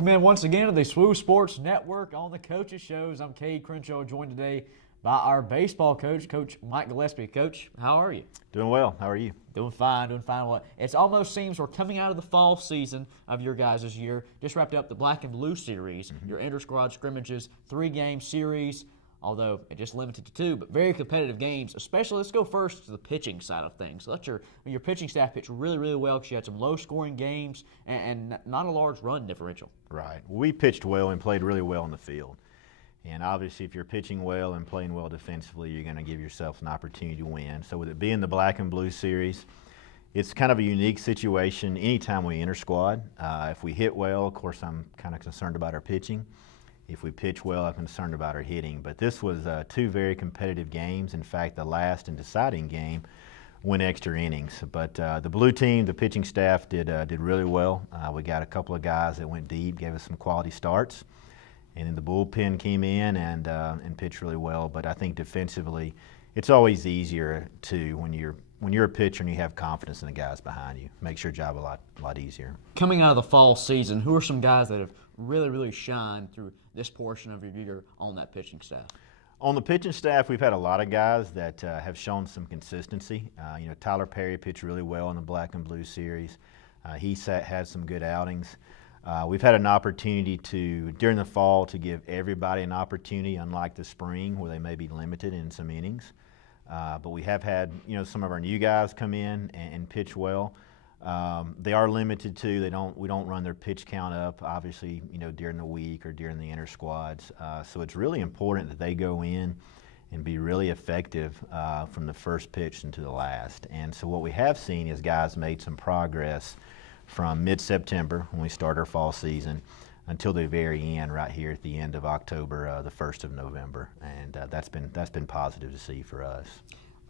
Welcome in once again to the SWU Sports Network on the Coaches Shows. I'm Cade Crenshaw, joined today by our baseball coach, Coach Mike Gillespie. Coach, how are you? Doing well. How are you? Doing fine, doing fine. Well, it almost seems we're coming out of the fall season of your guys' year. Just wrapped up the Black and Blue series, your inter-squad scrimmages, 3-game series, although it just limited to 2, but very competitive games, especially. Let's go first to the pitching side of things. Let your pitching staff pitch really, really well because you had some low-scoring games and not a large run differential. Right. We pitched well and played really well in the field. And obviously, if you're pitching well and playing well defensively, you're going to give yourself an opportunity to win. So with it being the Black and Blue series, it's kind of a unique situation anytime we enter squad. If we hit well, of course, I'm kind of concerned about our pitching. If we pitch well, I'm concerned about our hitting. But this was 2 very competitive games. In fact, the last and deciding game went extra innings. But the blue team, the pitching staff did really well. We got a couple of guys that went deep, gave us some quality starts. And then the bullpen came in and pitched really well. But I think defensively, it's always easier to when you're a pitcher and you have confidence in the guys behind you. Makes your job a lot easier. Coming out of the fall season, who are some guys that have really, really shined through this portion of your year on that pitching staff? On the pitching staff, we've had a lot of guys that have shown some consistency. Tyler Perry pitched really well in the Black and Blue series. He had some good outings. We've had an opportunity during the fall, to give everybody an opportunity, unlike the spring where they may be limited in some innings. But we have had, some of our new guys come in and pitch well. They are limited too. We don't run their pitch count up, obviously, during the week or during the inter squads. So it's really important that they go in and be really effective from the first pitch into the last. And so what we have seen is guys made some progress from mid-September, when we start our fall season, until the very end, right here at the end of October, the 1st of November. And that's been positive to see for us.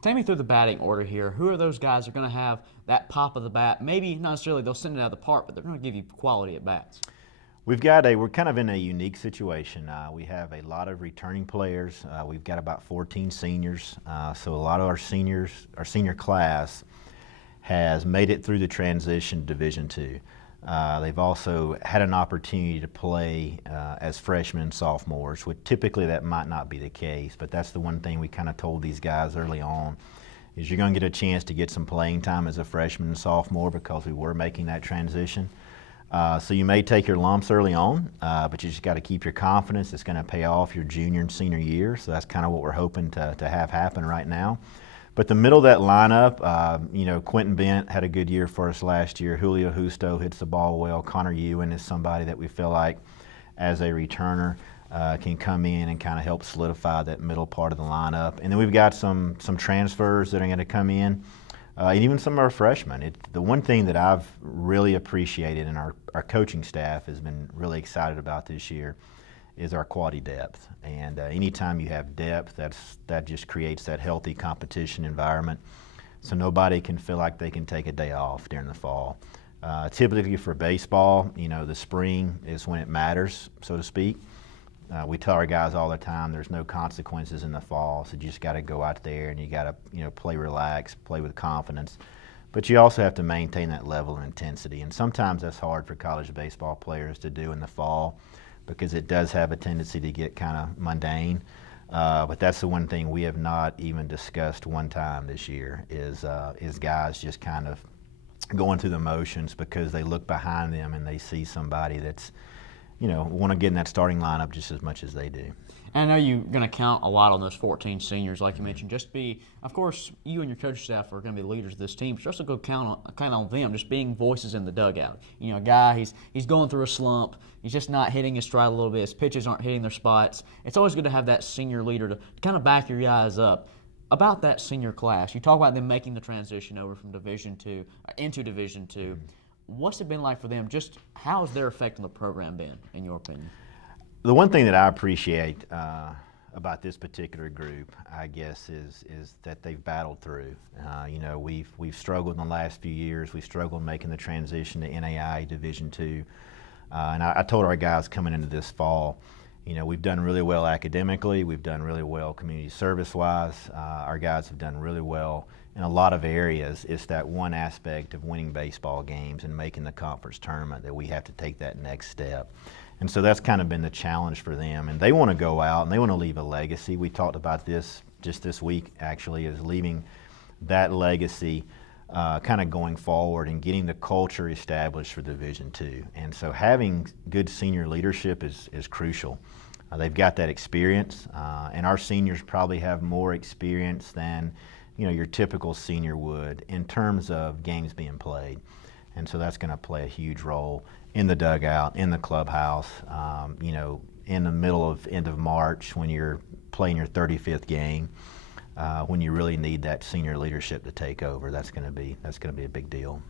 Take me through the batting order here. Who are those guys that are going to have that pop of the bat? Maybe not necessarily they'll send it out of the park, but they're going to give you quality at bats. We're kind of in a unique situation. We have a lot of returning players. We've got about 14 seniors. So a lot of our senior class has made it through the transition to Division II. They've also had an opportunity to play as freshmen and sophomores, which typically that might not be the case, but that's the one thing we kind of told these guys early on, is you're going to get a chance to get some playing time as a freshman and sophomore because we were making that transition. So you may take your lumps early on, but you just got to keep your confidence. It's going to pay off your junior and senior year, so that's kind of what we're hoping to have happen right now. But the middle of that lineup, Quentin Bent had a good year for us last year. Julio Justo hits the ball well. Connor Ewan is somebody that we feel like, as a returner, can come in and kind of help solidify that middle part of the lineup. And then we've got some transfers that are going to come in, and even some of our freshmen. The one thing that I've really appreciated and our coaching staff has been really excited about this year is our quality depth. And anytime you have depth, that just creates that healthy competition environment, so nobody can feel like they can take a day off during the fall. Typically for baseball, the spring is when it matters, so to speak. We tell our guys all the time there's no consequences in the fall, so you just got to go out there and you got to play relaxed, play with confidence. But you also have to maintain that level of intensity, and sometimes that's hard for college baseball players to do in the fall, because it does have a tendency to get kind of mundane. But that's the one thing we have not even discussed one time this year is guys just kind of going through the motions because they look behind them and they see somebody that's, want to get in that starting lineup just as much as they do. And I know you're going to count a lot on those 14 seniors, like you mentioned. Of course, you and your coaching staff are going to be the leaders of this team, but you're also going to count on them just being voices in the dugout. A guy, he's going through a slump. He's just not hitting his stride a little bit. His pitches aren't hitting their spots. It's always good to have that senior leader to kind of back your guys up. About that senior class, you talk about them making the transition over from Division II into Division II. What's it been like for them? Just how has their effect on the program been, in your opinion? The one thing that I appreciate about this particular group, I guess, is that they've battled through. We've struggled in the last few years. We struggled making the transition to NAI Division II. And I told our guys coming into this fall, we've done really well academically. We've done really well community service-wise. Our guys have done really well in a lot of areas, it's that one aspect of winning baseball games and making the conference tournament that we have to take that next step. And so that's kind of been the challenge for them. And they want to go out and they want to leave a legacy. We talked about this just this week, actually, is leaving that legacy kind of going forward and getting the culture established for Division II. And so having good senior leadership is crucial. They've got that experience, and our seniors probably have more experience than your typical senior would in terms of games being played. And so that's going to play a huge role in the dugout, in the clubhouse, in the end of March when you're playing your 35th game, when you really need that senior leadership to take over. That's going to be a big deal.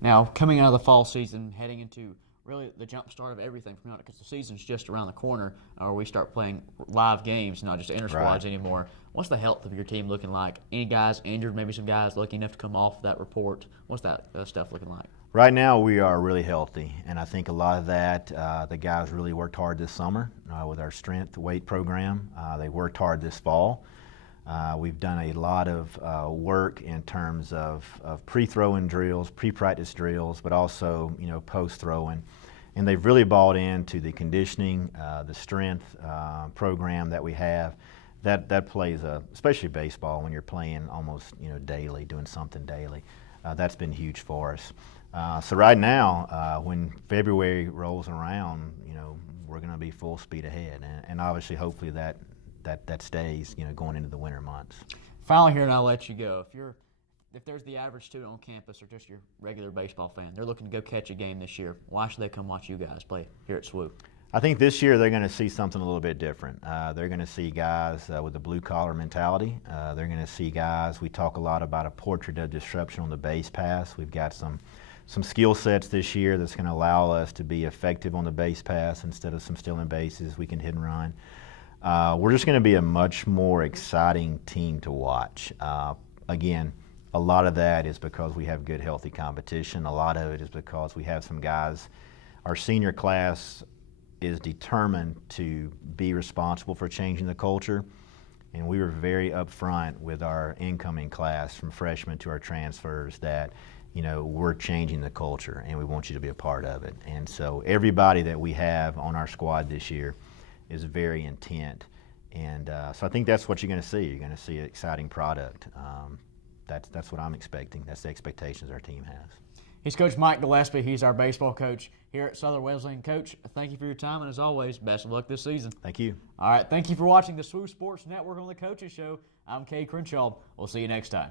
Now, coming out of the fall season, heading into really the jump start of everything from now, because the season's just around the corner, or we start playing live games, not just inter-squads anymore. What's the health of your team looking like? Any guys injured, maybe some guys lucky enough to come off that report? What's that stuff looking like? Right now we are really healthy, and I think a lot of that, the guys really worked hard this summer with our strength weight program. They worked hard this fall. We've done a lot of work in terms of pre-throwing drills, pre-practice drills, but also post-throwing. And they've really bought into the conditioning, the strength program that we have. That plays especially baseball when you're playing almost daily, doing something daily. That's been huge for us. So right now, when February rolls around, we're going to be full speed ahead, and obviously, hopefully that stays, going into the winter months. Finally, here, and I'll let you go. If there's the average student on campus or just your regular baseball fan, they're looking to go catch a game this year, why should they come watch you guys play here at SWU? I think this year they're going to see something a little bit different. They're going to see guys with a blue-collar mentality. They're going to see guys, we talk a lot about a portrait of disruption on the base pass. We've got some skill sets this year that's going to allow us to be effective on the base pass instead of some stealing bases. We can hit and run. We're just going to be a much more exciting team to watch. Again, a lot of that is because we have good, healthy competition. A lot of it is because we have some guys. Our senior class is determined to be responsible for changing the culture, and we were very upfront with our incoming class, from freshmen to our transfers, that we're changing the culture and we want you to be a part of it. And so everybody that we have on our squad this year is very intent, and so I think that's what you're going to see. You're going to see an exciting product. That's what I'm expecting. That's the expectations our team has. He's Coach Mike Gillespie. He's our baseball coach here at Southern Wesleyan. Coach, thank you for your time, and as always, best of luck this season. Thank you. All right, thank you for watching the SWU Sports Network on the Coaches Show. I'm Kay Crenshaw. We'll see you next time.